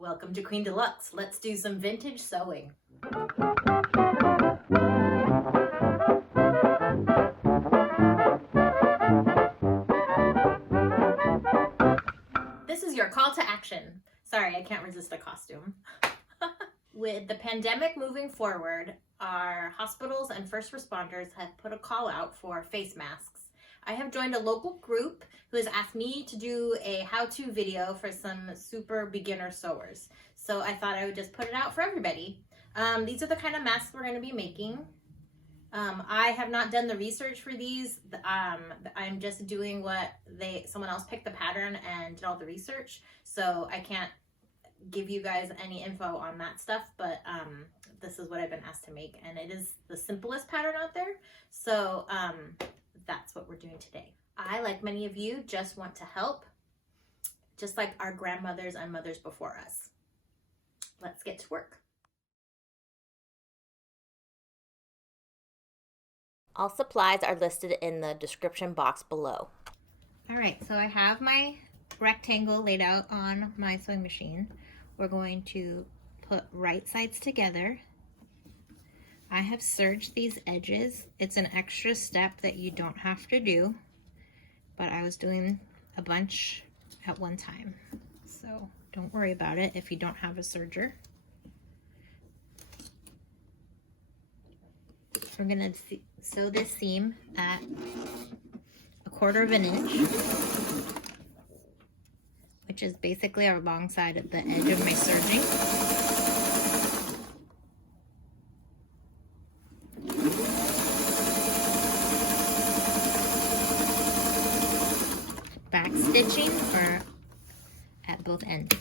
Welcome to Queen Deluxe. Let's do some vintage sewing. This is your call to action. Sorry, I can't resist a costume. With the pandemic moving forward, our hospitals and first responders have put a call out for face masks. I have joined a local group who has asked me to do a how-to video for some super beginner sewers. So I thought I would just put it out for everybody. These are the kind of masks we're going to be making. I have not done the research for these. I'm just doing what someone else picked the pattern and did all the research. So I can't give you guys any info on that stuff, but this is what I've been asked to make, and it is the simplest pattern out there. So that's what we're doing today. I, like many of you, just want to help, just like our grandmothers and mothers before us. Let's get to work. All supplies are listed in the description box below. All right, so I have my rectangle laid out on my sewing machine. We're going to put right sides together. I have serged these edges. It's an extra step that you don't have to do, but I was doing a bunch at one time. So don't worry about it if you don't have a serger. We're gonna sew this seam at 1/4 inch, which is basically alongside of the edge of my serging. Back stitching or at both ends.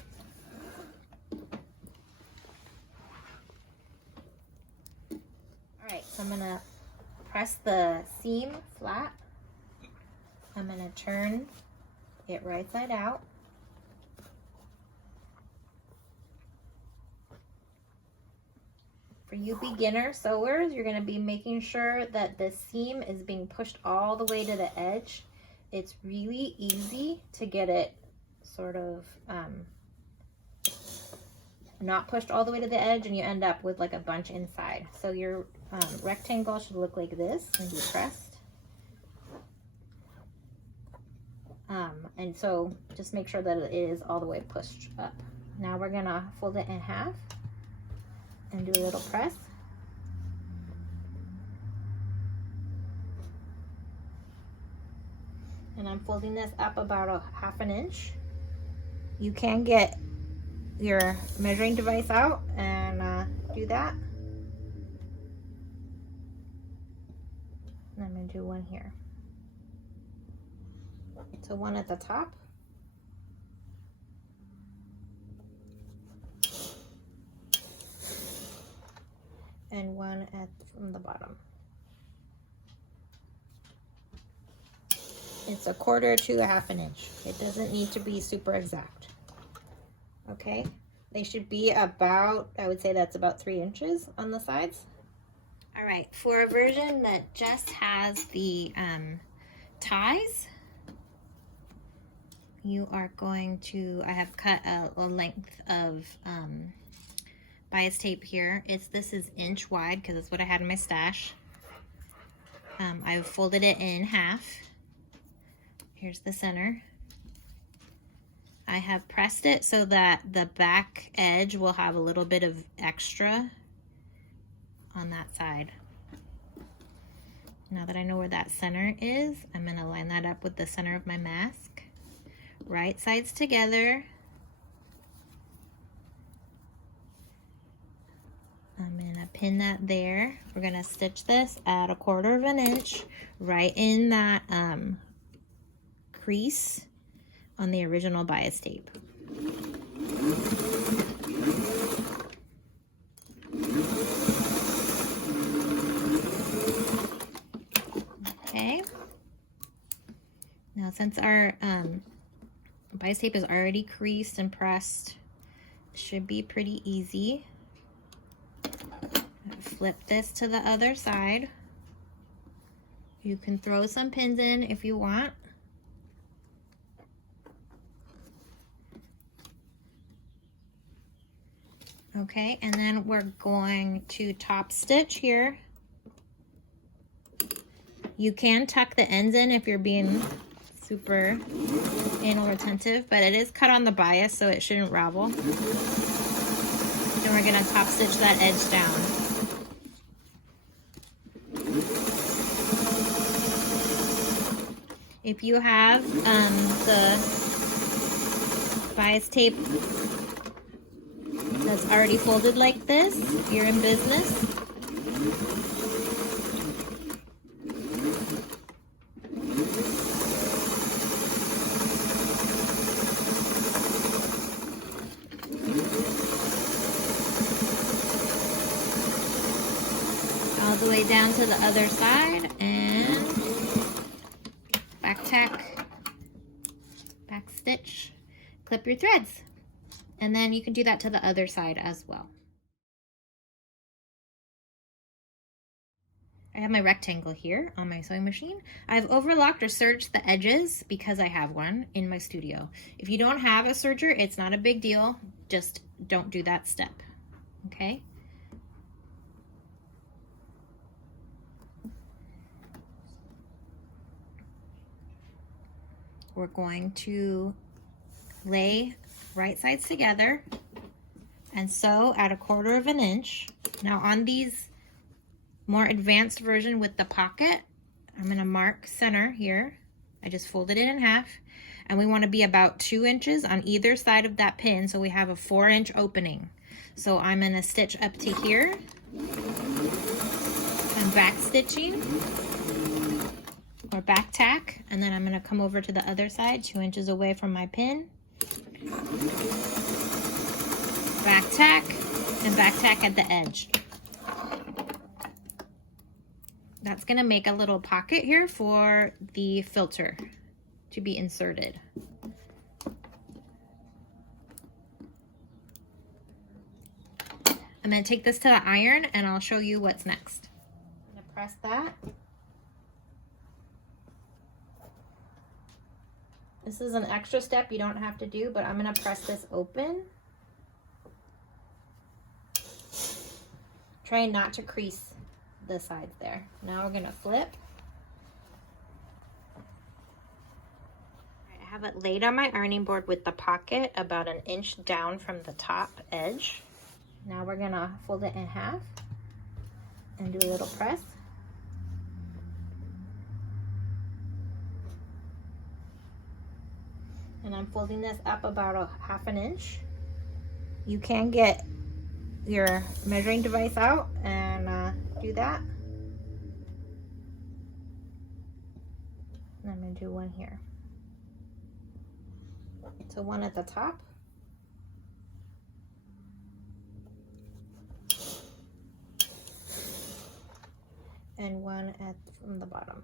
Alright, so I'm going to press the seam flat. I'm going to turn it right side out. For you beginner sewers, you're going to be making sure that the seam is being pushed all the way to the edge. It's really easy to get it sort of not pushed all the way to the edge, and you end up with like a bunch inside. So your rectangle should look like this and be pressed. And so just make sure that it is all the way pushed up. Now we're gonna fold it in half and do a little press. And I'm folding this up about 1/2 inch. You can get your measuring device out and do that. And I'm going to do one here. So one at the top. And one from the bottom. It's 1/4 to 1/2 inch. It doesn't need to be super exact. Okay, they should be about, I would say that's about 3 inches on the sides. All right, for a version that just has the ties, you are going to, I have cut a length of bias tape here. This is inch wide because it's what I had in my stash. I've folded it in half. Here's the center. I have pressed it so that the back edge will have a little bit of extra on that side. Now that I know where that center is, I'm going to line that up with the center of my mask. Right sides together. I'm going to pin that there. We're going to stitch this at 1/4 inch right in that crease on the original bias tape. Okay. Now since our bias tape is already creased and pressed, it should be pretty easy. Flip this to the other side. You can throw some pins in if you want. Okay, and then we're going to top stitch here. You can tuck the ends in if you're being super anal retentive, but it is cut on the bias, so it shouldn't ravel. Then we're gonna top stitch that edge down. If you have the bias tape that's already folded like this, you're in business. All the way down to the other side, and back tack, back stitch, clip your threads. And then you can do that to the other side as well. I have my rectangle here on my sewing machine. I've overlocked or serged the edges because I have one in my studio. If you don't have a serger, it's not a big deal. Just don't do that step, okay? We're going to lay right sides together and sew at 1/4 inch. Now on these more advanced version with the pocket, I'm gonna mark center here. I just folded it in half, and we wanna be about 2 inches on either side of that pin, so we have a 4-inch opening. So I'm gonna stitch up to here. I'm back stitching, or back tack, and then I'm gonna come over to the other side, 2 inches away from my pin. Back tack, and back tack at the edge. That's gonna make a little pocket here for the filter to be inserted. I'm gonna take this to the iron and I'll show you what's next. I'm gonna press that. This is an extra step you don't have to do, but I'm gonna press this open. Try not to crease the sides there. Now we're gonna flip. I have it laid on my ironing board with the pocket about 1 inch down from the top edge. Now we're gonna fold it in half and do a little press. And I'm folding this up about 1/2 inch. You can get your measuring device out and do that. And I'm gonna do one here. So one at the top. And one from the bottom.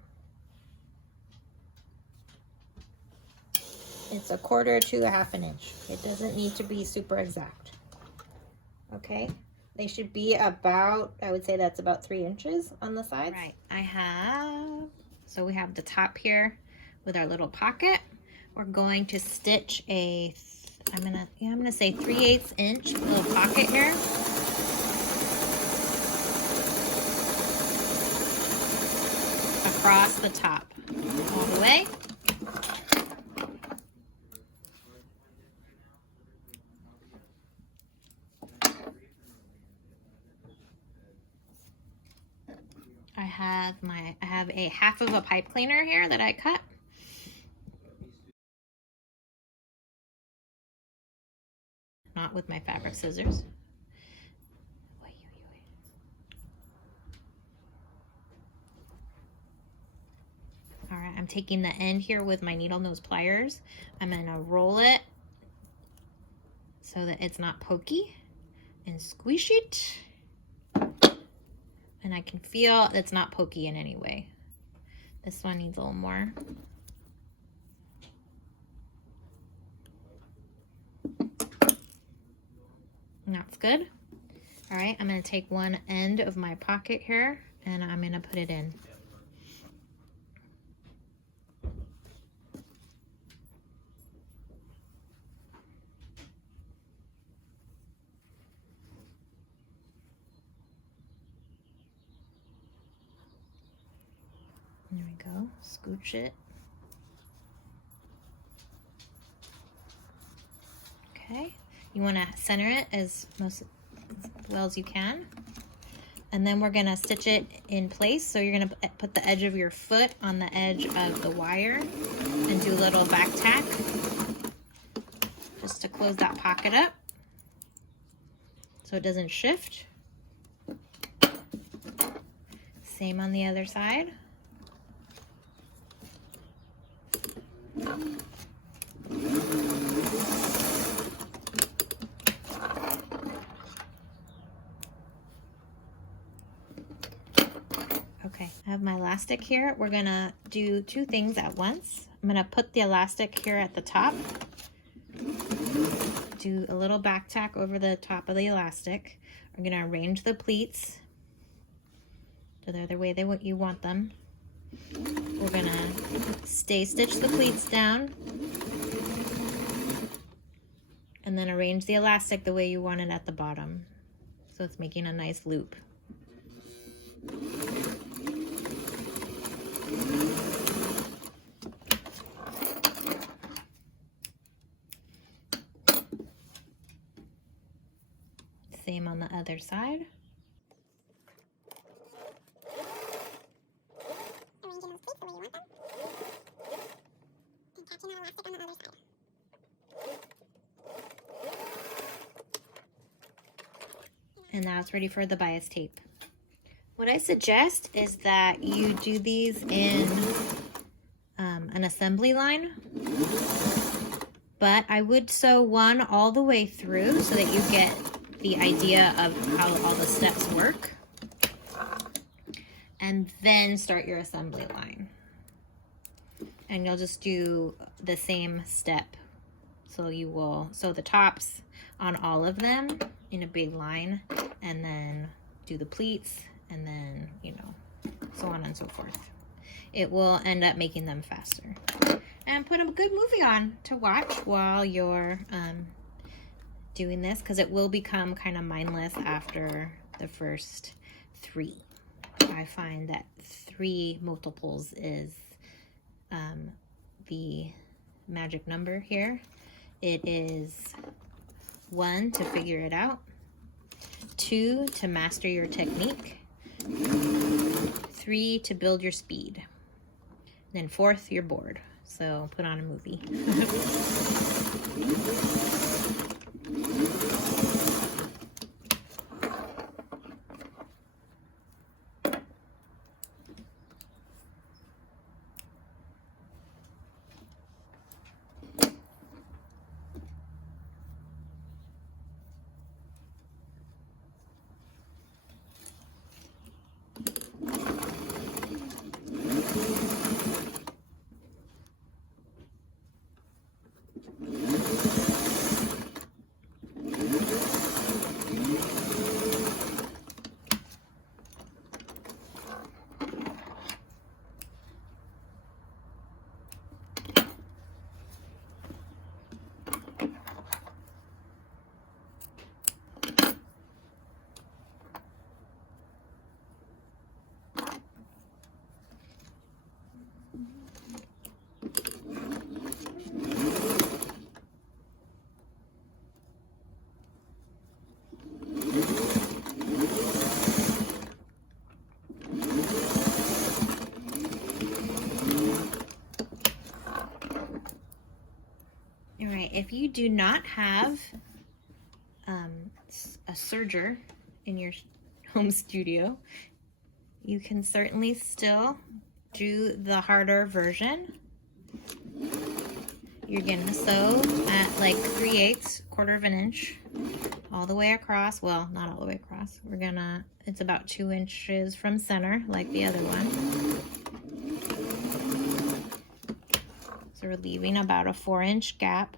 It's 1/4 to 1/2 inch. It doesn't need to be super exact. Okay, they should be about, I would say that's about 3 inches on the sides. Right, so we have the top here with our little pocket. We're going to stitch I'm gonna say 3/8 inch little pocket here. Across the top, all the way. I have a 1/2 of a pipe cleaner here that I cut. Not with my fabric scissors. All right, I'm taking the end here with my needle nose pliers. I'm gonna roll it so that it's not pokey and squish it. And I can feel it's not pokey in any way. This one needs a little more. And that's good. All right, I'm gonna take one end of my pocket here and I'm gonna put it in. There we go, scooch it. Okay, you want to center it as well as you can. And then we're gonna stitch it in place. So you're gonna put the edge of your foot on the edge of the wire and do a little back tack just to close that pocket up so it doesn't shift. Same on the other side. Okay, I have my elastic here. We're gonna do two things at once. I'm gonna put the elastic here at the top, do a little back tack over the top of the elastic. We're gonna arrange the pleats so they're the way you want them. We're gonna stitch the pleats down and then arrange the elastic the way you want it at the bottom. So it's making a nice loop. Same on the other side. Arranging those pleats the way you want them. And catching that elastic on the other side. And now it's ready for the bias tape. What I suggest is that you do these in an assembly line, but I would sew one all the way through so that you get the idea of how all the steps work, and then start your assembly line. And you'll just do the same step. So you will sew the tops on all of them in a big line, and then do the pleats, and then, you know, so on and so forth. It will end up making them faster. And put a good movie on to watch while you're doing this, because it will become kind of mindless after the first 3. I find that 3 multiples is the magic number here. It is 1 to figure it out, 2 to master your technique, 3 to build your speed, then 4th you're bored. So put on a movie. If you do not have a serger in your home studio, you can certainly still do the harder version. You're gonna sew at like 3/8, 1/4 inch, all the way across. Well, not all the way across. It's about 2 inches from center, like the other one. So we're leaving about a 4-inch gap.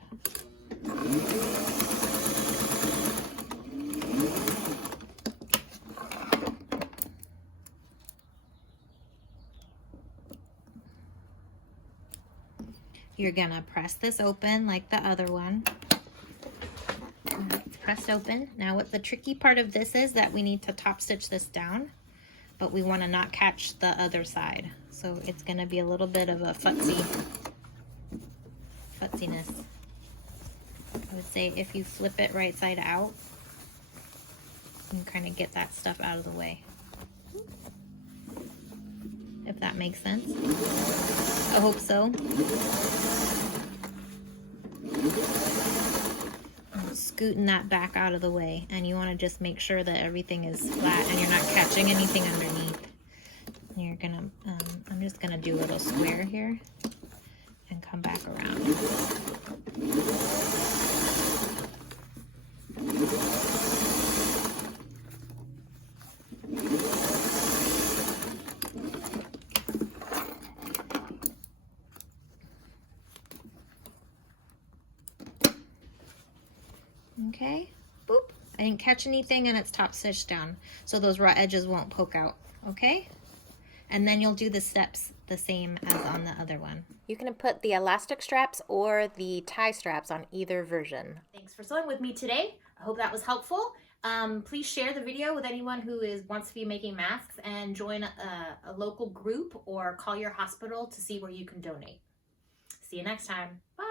You're gonna press this open like the other one. It's pressed open. Now what the tricky part of this is that we need to top stitch this down, but we want to not catch the other side. So it's going to be a little bit of a futziness. I would say if you flip it right side out, you can kind of get that stuff out of the way. If that makes sense. I hope so. I'm scooting that back out of the way, and you want to just make sure that everything is flat and you're not catching anything underneath. You're gonna, I'm just gonna do a little square here and come back around. Okay, boop. I didn't catch anything and it's top stitched down, so those raw edges won't poke out, okay? And then you'll do the steps the same as on the other one. You can put the elastic straps or the tie straps on either version. Thanks for sewing with me today. I hope that was helpful. Please share the video with anyone who wants to be making masks, and join a local group or call your hospital to see where you can donate. See you next time. Bye.